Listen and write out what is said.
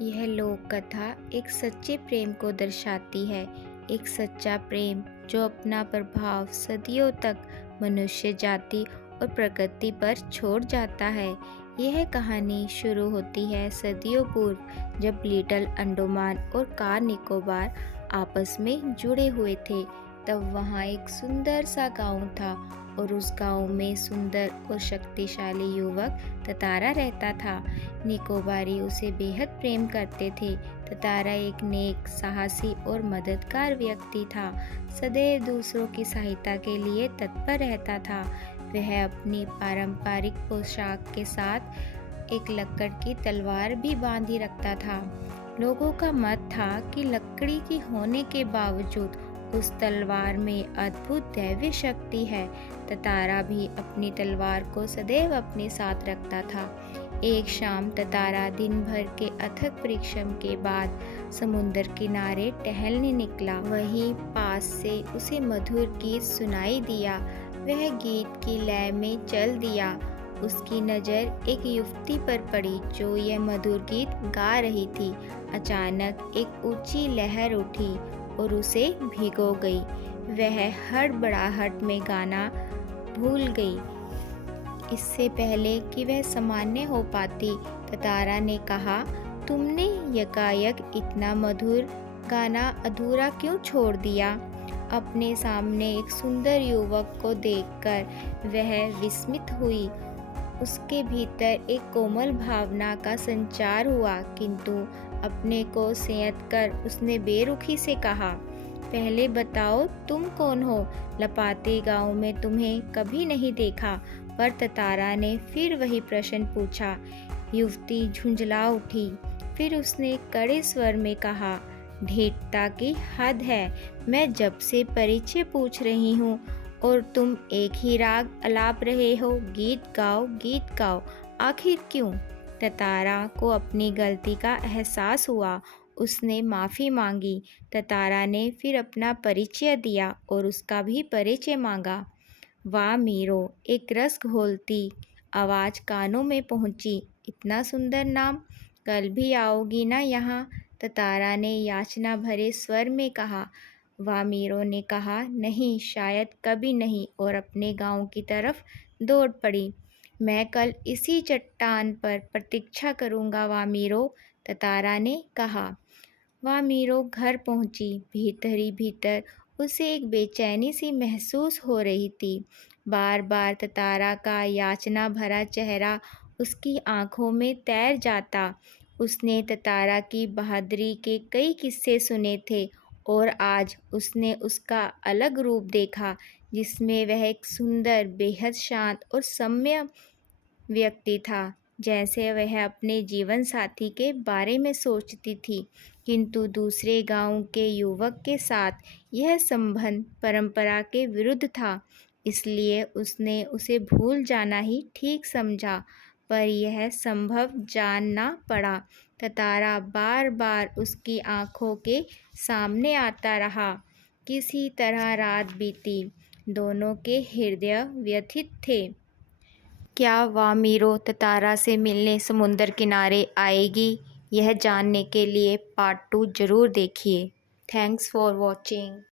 यह लोक कथा एक सच्चे प्रेम को दर्शाती है। एक सच्चा प्रेम जो अपना प्रभाव सदियों तक मनुष्य जाति और प्रकृति पर छोड़ जाता है। यह कहानी शुरू होती है सदियों पूर्व, जब लिटिल अंडमान और कार निकोबार आपस में जुड़े हुए थे। तब वहाँ एक सुंदर सा गांव था और उस गांव में सुंदर और शक्तिशाली युवक ततारा रहता था। निकोबारी उसे बेहद प्रेम करते थे। ततारा एक नेक, साहसी और मददगार व्यक्ति था। सदैव दूसरों की सहायता के लिए तत्पर रहता था। वह अपनी पारंपरिक पोशाक के साथ एक लकड़ की तलवार भी बांधी रखता था। लोगों का मत था कि लकड़ी की होने के बावजूद उस तलवार में अद्भुत दैवी शक्ति है। ततारा भी अपनी तलवार को सदैव अपने साथ रखता था। एक शाम ततारा दिन भर के अथक परिश्रम के बाद समुद्र किनारे टहलने निकला। वहीं पास से उसे मधुर गीत सुनाई दिया। वह गीत की लय में चल दिया। उसकी नज़र एक युवती पर पड़ी जो यह मधुर गीत गा रही थी। अचानक एक ऊंची लहर उठी और उसे भिगो गई। वह हड़बड़ाहट में गाना भूल गई। इससे पहले कि वह सामान्य हो पाती, ततारा ने कहा, तुमने यकायक इतना मधुर गाना अधूरा क्यों छोड़ दिया? अपने सामने एक सुंदर युवक को देखकर वह विस्मित हुई। उसके भीतर एक कोमल भावना का संचार हुआ, किंतु अपने को संयत कर उसने बेरुखी से कहा, पहले बताओ तुम कौन हो? लपाते गांव में तुम्हें कभी नहीं देखा। पर ततारा ने फिर वही प्रश्न पूछा। युवती झुंझला उठी। फिर उसने कड़े स्वर में कहा, ढीठता की हद है। मैं जब से परिचय पूछ रही हूँ और तुम एक ही राग अलाप रहे हो, गीत गाओ, आखिर क्यों? ततारा को अपनी गलती का एहसास हुआ। उसने माफ़ी मांगी। ततारा ने फिर अपना परिचय दिया और उसका भी परिचय मांगा। वाह मीरो, एक रस घोलती आवाज़ कानों में पहुंची। इतना सुंदर नाम, कल भी आओगी ना यहाँ? ततारा ने याचना भरे स्वर में कहा। वामीरो ने कहा, नहीं, शायद कभी नहीं, और अपने गांव की तरफ दौड़ पड़ी। मैं कल इसी चट्टान पर प्रतीक्षा करूंगा वामीरो, ततारा ने कहा। वामीरो घर पहुंची। भीतर ही भीतर उसे एक बेचैनी सी महसूस हो रही थी। बार बार ततारा का याचना भरा चेहरा उसकी आंखों में तैर जाता। उसने ततारा की बहादुरी के कई किस्से सुने थे और आज उसने उसका अलग रूप देखा, जिसमें वह एक सुंदर, बेहद शांत और सम्य व्यक्ति था। जैसे वह अपने जीवन साथी के बारे में सोचती थी, किंतु दूसरे गांव के युवक के साथ यह संबंध परंपरा के विरुद्ध था। इसलिए उसने उसे भूल जाना ही ठीक समझा, पर यह संभव जानना पड़ा। ततारा बार बार उसकी आंखों के सामने आता रहा। किसी तरह रात बीती। दोनों के हृदय व्यथित थे। क्या वामीरो ततारा से मिलने समुद्र किनारे आएगी? यह जानने के लिए पार्ट 2 जरूर देखिए। Thanks for watching.